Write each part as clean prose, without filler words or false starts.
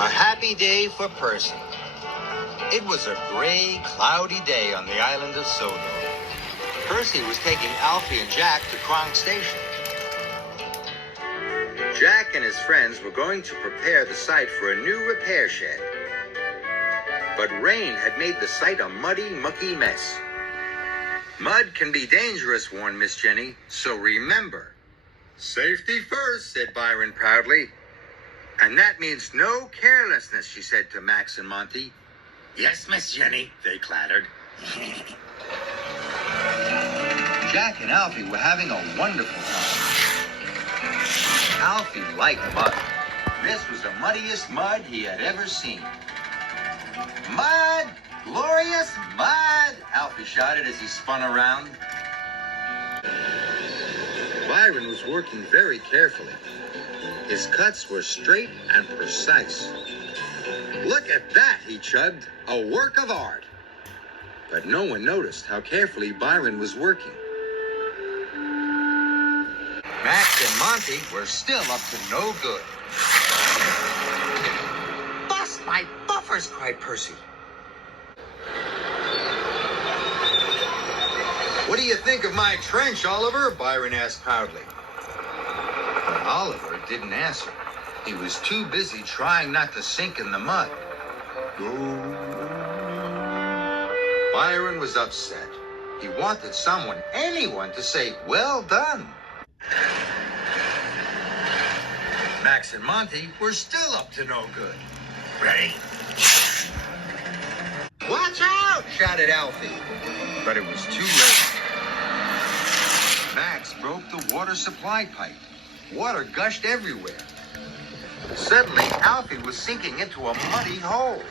A happy day for Percy. It was a gray, cloudy day on the island of Sodor. Percy was taking Alfie and Jack to Kronk Station. Jack and his friends were going to prepare the site for a new repair shed. But rain had made the site a muddy, mucky mess. Mud can be dangerous, warned Miss Jenny, so remember. Safety first, said Byron proudly. And that means no carelessness, she said to Max and Monty. Yes, Miss Jenny, they clattered. Jack and Alfie were having a wonderful time. Alfie liked mud. This was the muddiest mud he had ever seen. Mud! Glorious mud! Alfie shouted as he spun around. Byron was working very carefully. His cuts were straight and precise. Look at that, he chugged. A work of art. But no one noticed how carefully Byron was working. Max and Monty were still up to no good. Bust my buffers, cried Percy. What do you think of my trench, Oliver? Byron asked proudly. But Oliver didn't answer. He was too busy trying not to sink in the mud. Byron was upset. He wanted someone, anyone, to say, well done. Max and Monty were still up to no good. Ready? Watch out, shouted Alfie. But it was too late. Max broke the water supply pipe. Water gushed everywhere. Suddenly, Alfie was sinking into a muddy hole.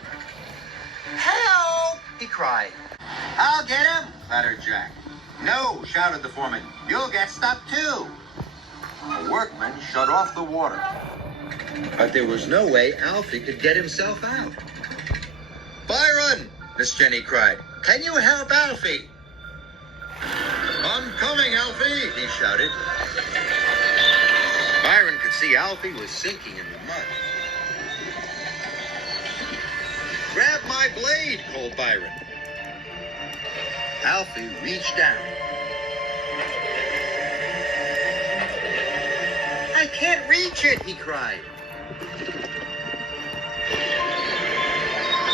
Help! He cried. I'll get him, clattered Jack. No, shouted the foreman. You'll get stuck too. A workman shut off the water. But there was no way Alfie could get himself out. Byron! Miss Jenny cried. Can you help Alfie? I'm coming, Alfie, he shouted. Byron could see Alfie was sinking in the mud. Grab my blade, called Byron. Alfie reached down. I can't reach it, he cried.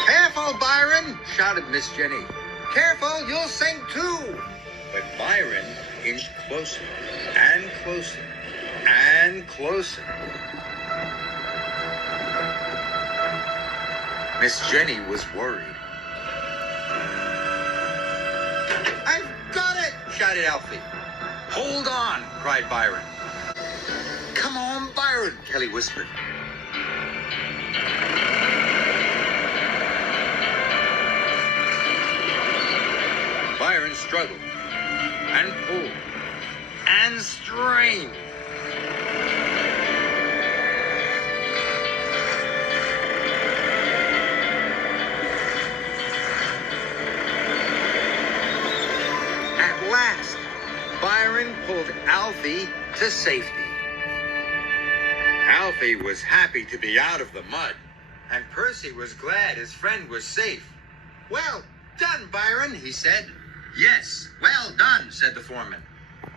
Careful, Byron, shouted Miss Jenny. Careful, you'll sink too. But Byron inched closer and closer and closer. Miss Jenny was worried. I've got it, shouted Alfie. Hold on, cried Byron. Come on, Byron, Kelly whispered. Byron struggled and pulled and strained. At last, Byron pulled Alfie to safety. Alfie was happy to be out of the mud, and Percy was glad his friend was safe. Well done, Byron, he said. Yes, well done, said the foreman.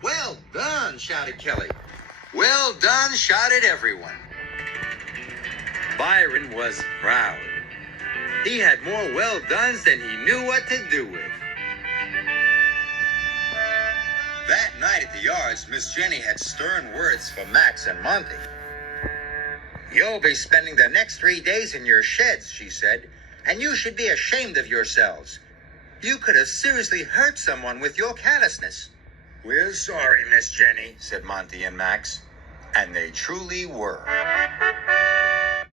Well done, shouted Kelly. Well done, shouted everyone. Byron was proud. He had more well dones than he knew what to do with. That night at the yards, Miss Jenny had stern words for Max and Monty. You'll be spending the next 3 days in your sheds, she said, and you should be ashamed of yourselves. You could have seriously hurt someone with your callousness. We're sorry, Miss Jenny, said Monty and Max, and they truly were.